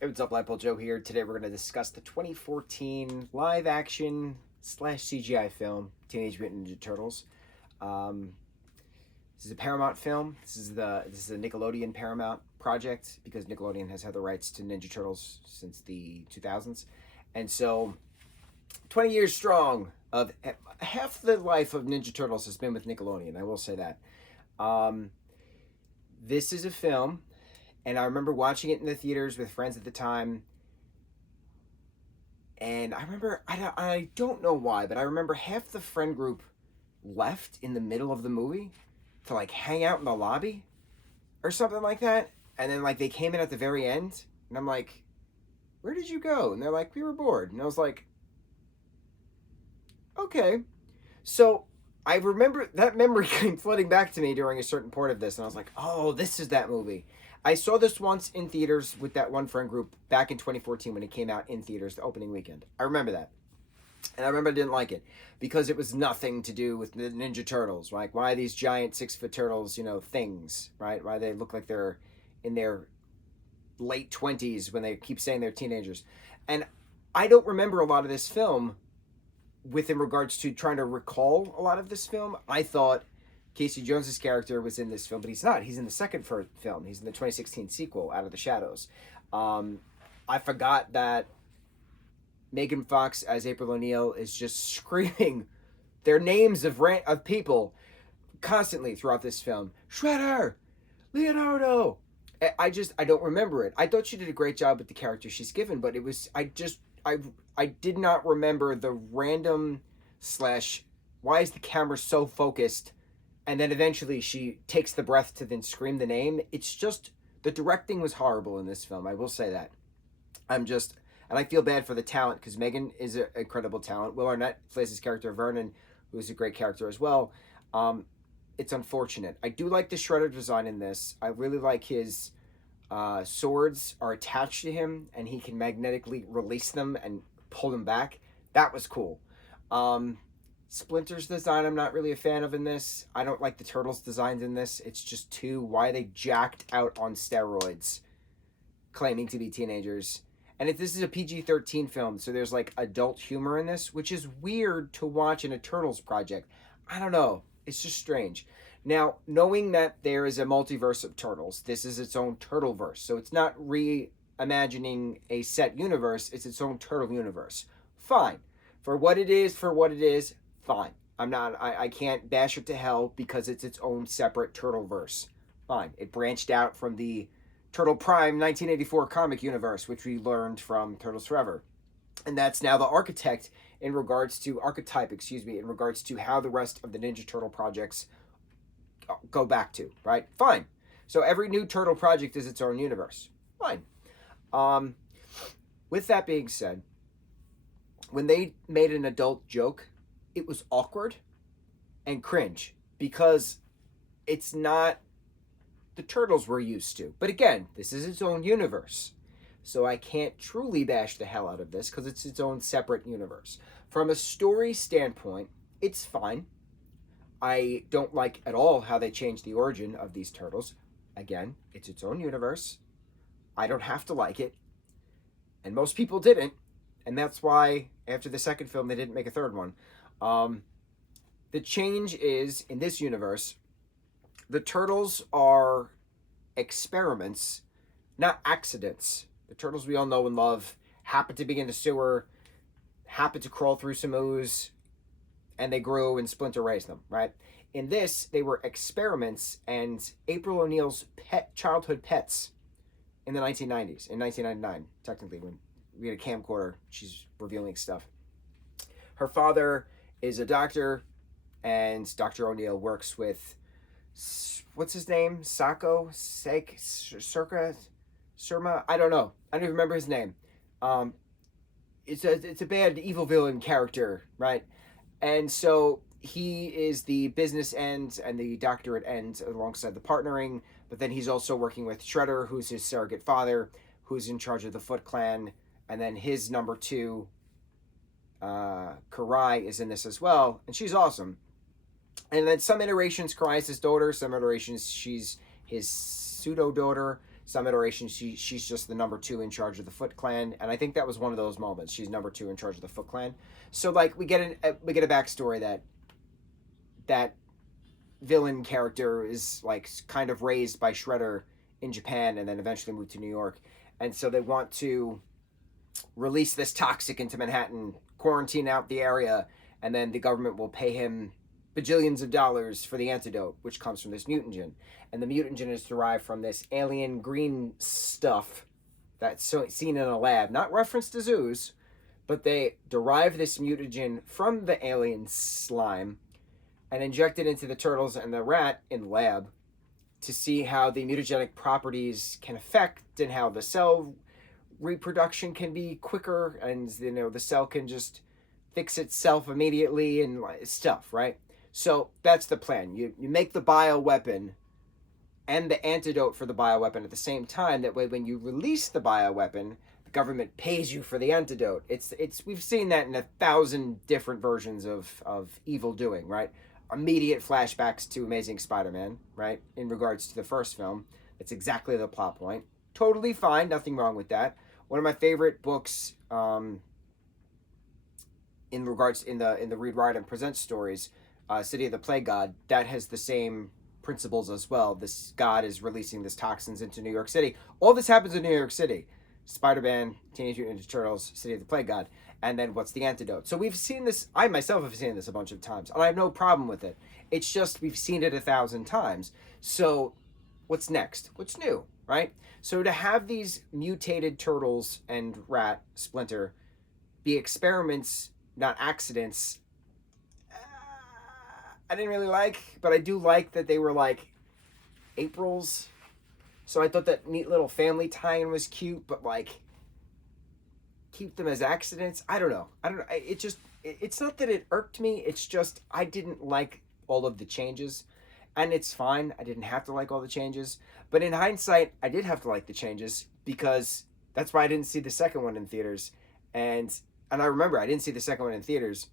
Hey, what's up, lightboltjoe here. Today we're going to discuss the 2014 live-action slash CGI film, Teenage Mutant Ninja Turtles. Um, this is a Paramount film. This is a Nickelodeon Paramount project because Nickelodeon has had the rights to Ninja Turtles since the 2000s, and so 20 years strong of half the life of Ninja Turtles has been with Nickelodeon. I will say that. Um, this is a film. And I remember watching it in the theaters with friends at the time. And I remember, I don't know why, but I remember half the friend group left in the middle of the movie to like hang out in the lobby or something like that. And then like they came in at the very end. And I'm like, where did you go? And they're like, we were bored. And I was like, okay. So I remember that memory came flooding back to me during a certain part of this. And I was like, oh, this is that movie. I saw this once in theaters with that one friend group back in 2014 when it came out in theaters the opening weekend. I remember that. And I remember I didn't like it because it was nothing to do with the Ninja Turtles. Like, why these giant 6-foot turtles, things, right? Why they look like they're in their late 20s when they keep saying they're teenagers. And I don't remember a lot of this film in regards to trying to recall a lot of this film. I thought Casey Jones's character was in this film, but he's not. He's in the second film. He's in the 2016 sequel, Out of the Shadows. I forgot that Megan Fox as April O'Neil is just screaming their names of people constantly throughout this film. Shredder! Leonardo! I don't remember it. I thought she did a great job with the character she's given, but I did not remember the random / why is the camera so focused. And then eventually she takes the breath to then scream the name. It's just, the directing was horrible in this film. I will say that. And I feel bad for the talent because Megan is an incredible talent. Will Arnett plays his character Vernon, who's a great character as well. It's unfortunate. I do like the Shredder design in this. I really like his swords are attached to him and he can magnetically release them and pull them back. That was cool. Splinter's design I'm not really a fan of in this. I don't like the Turtles' designs in this. It's just why are they jacked out on steroids claiming to be teenagers? And if this is a PG-13 film, so there's like adult humor in this, which is weird to watch in a Turtles project. I don't know. It's just strange. Now, knowing that there is a multiverse of Turtles, this is its own Turtleverse. So it's not reimagining a set universe. It's its own Turtle universe. Fine. For what it is, fine. I can't bash it to hell because it's its own separate Turtleverse. Fine. It branched out from the Turtle Prime 1984 comic universe, which we learned from Turtles Forever. And that's now the archetype, in regards to how the rest of the Ninja Turtle projects go back to, right? Fine. So every new Turtle project is its own universe. Fine. With that being said, when they made an adult joke, it was awkward and cringe because it's not the Turtles we're used to. But again, this is its own universe. So I can't truly bash the hell out of this because it's its own separate universe. From a story standpoint, it's fine. I don't like at all how they changed the origin of these turtles. Again, it's its own universe. I don't have to like it. And most people didn't. And that's why after the second film, they didn't make a third one. The change is, in this universe, the turtles are experiments, not accidents. The turtles we all know and love happened to be in the sewer, happened to crawl through some ooze, and they grew and Splinter raised them, right? In this, they were experiments and April O'Neil's childhood pets in the 1990s, in 1999, technically, when we had a camcorder, she's revealing stuff. Her father is a doctor, and Dr. O'Neill works with, what's his name? Surma? I don't know. I don't even remember his name. It's a bad evil villain character, right? And so he is the business end and the doctorate end alongside the partnering, but then he's also working with Shredder, who's his surrogate father, who's in charge of the Foot Clan, and then his number 2, Karai, is in this as well, and she's awesome. And then some iterations, Karai's his daughter, some iterations she's his pseudo daughter, Some iterations, she's just the number 2 in charge of the Foot Clan, and I think that was one of those moments. She's number 2 in charge of the Foot Clan. So like we get a backstory that villain character is like kind of raised by Shredder in Japan and then eventually moved to New York, and so they want to release this toxic into Manhattan, quarantine out the area, and then the government will pay him bajillions of dollars for the antidote, which comes from this mutagen. And the mutagen is derived from this alien green stuff that's seen in a lab, not referenced to zoos, but they derive this mutagen from the alien slime and inject it into the turtles and the rat in the lab to see how the mutagenic properties can affect and how the cell reproduction can be quicker, and the cell can just fix itself immediately and stuff, right? So that's the plan. You make the bioweapon and the antidote for the bioweapon at the same time. That way, when you release the bioweapon, the government pays you for the antidote. It's we've seen that in 1,000 different versions of evil doing, right? Immediate flashbacks to Amazing Spider-Man, right? In regards to the first film, it's exactly the plot point. Totally fine, nothing wrong with that. One of my favorite books, in regards in the Read, Write, and Present stories, City of the Plague God, that has the same principles as well. This god is releasing this toxins into New York City. All this happens in New York City. Spider-Man, Teenage Mutant Ninja Turtles, City of the Plague God, and then what's the antidote? So we've seen this. I myself have seen this a bunch of times, and I have no problem with it. It's just we've seen it 1,000 times. So what's next? What's new, right? So to have these mutated turtles and rat Splinter be experiments, not accidents, I didn't really like, but I do like that they were like Aprils. So I thought that neat little family tie-in was cute, but like keep them as accidents. I don't know. It's not that it irked me. It's just I didn't like all of the changes, and it's fine. I didn't have to like all the changes, but in hindsight, I did have to like the changes because that's why I didn't see the second one in theaters. And I remember I didn't see the second one in theaters.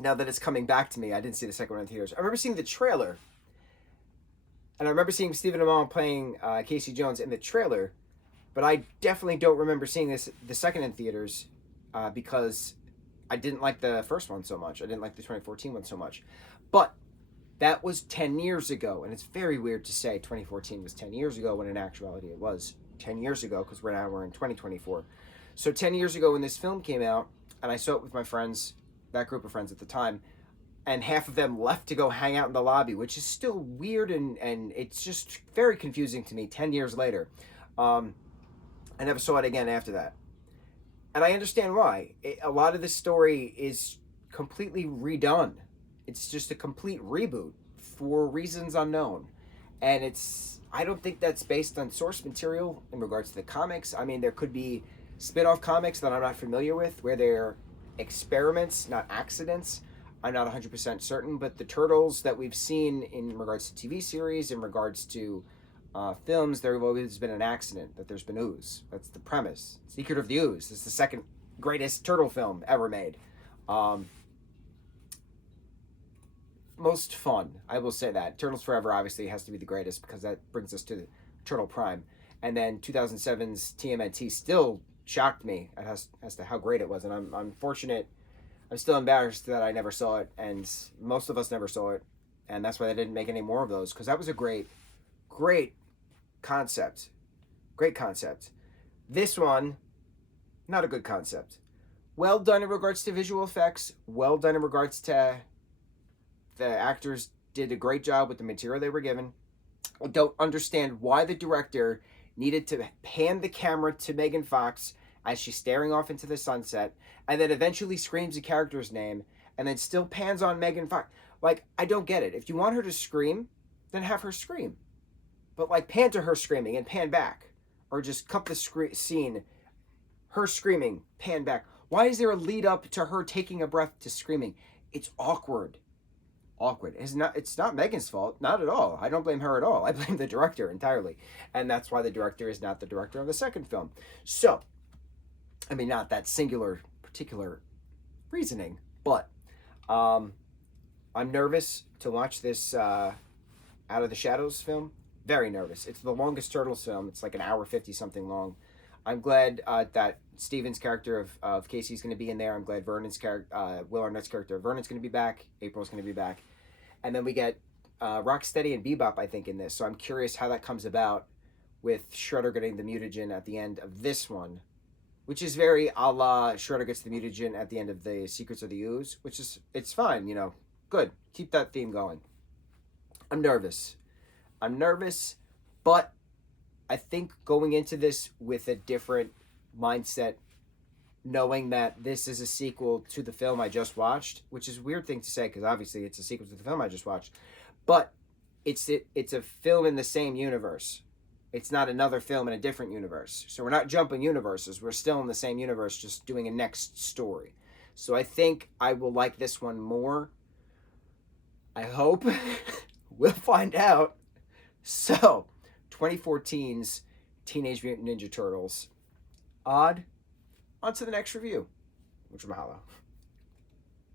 Now that it's coming back to me, I didn't see the second one in theaters. I remember seeing the trailer, and I remember seeing Stephen Amell playing Casey Jones in the trailer, but I definitely don't remember seeing the second in theaters because I didn't like the first one so much. I didn't like the 2014 one so much. But that was 10 years ago, and it's very weird to say 2014 was 10 years ago when in actuality it was 10 years ago because we're in 2024. So 10 years ago when this film came out, and I saw it with my friends, that group of friends at the time, and half of them left to go hang out in the lobby, which is still weird, and it's just very confusing to me 10 years later. I never saw it again after that. And I understand why. A lot of this story is completely redone. It's just a complete reboot for reasons unknown. And I don't think that's based on source material in regards to the comics. I mean, there could be spin-off comics that I'm not familiar with where they're experiments, not accidents. I'm not 100% certain, but the Turtles that we've seen in regards to TV series, in regards to films, there have always been an accident, that there's been ooze. That's the premise. Secret of the Ooze is the second greatest turtle film ever made. Most fun, I will say that. Turtles Forever obviously has to be the greatest because that brings us to Turtle Prime. And then 2007's TMNT still shocked me as to how great it was, and I'm fortunate. I'm still embarrassed that I never saw it, and most of us never saw it, and that's why they didn't make any more of those, because that was a great concept. Great concept. This one, not a good concept. Well done in regards to visual effects, well done in regards to the actors did a great job with the material they were given. I don't understand why the director needed to pan the camera to Megan Fox as she's staring off into the sunset, and then eventually screams the character's name, and then still pans on Megan Fox. Like, I don't get it. If you want her to scream, then have her scream. But, like, pan to her screaming and pan back. Or just cut the scene, her screaming, pan back. Why is there a lead up to her taking a breath to screaming? It's awkward. It's not Megan's fault, not at all. I don't blame her at all. I blame the director entirely. And that's why the director is not the director of the second film. So, I mean, not that singular, particular reasoning, but I'm nervous to watch this Out of the Shadows film Very nervous. It's the longest Turtles film. It's like an hour 50 something long. I'm glad that Steven's character of Casey's going to be in there. I'm glad Vernon's character, Will Arnett's character of Vernon's going to be back. April's going to be back. And then we get Rocksteady and Bebop, I think, in this. So I'm curious how that comes about with Shredder getting the mutagen at the end of this one, which is very a la Shredder gets the mutagen at the end of the Secrets of the Ooze, which is, it's fine, you know. Good. Keep that theme going. I'm nervous. But I think going into this with a different mindset, knowing that this is a sequel to the film I just watched, which is a weird thing to say because obviously it's a sequel to the film I just watched, but it's a film in the same universe. It's not another film in a different universe. So we're not jumping universes. We're still in the same universe, just doing a next story. So I think I will like this one more. I hope. We'll find out. So, 2014's Teenage Mutant Ninja Turtles. On to the next review. Mucho mahalo.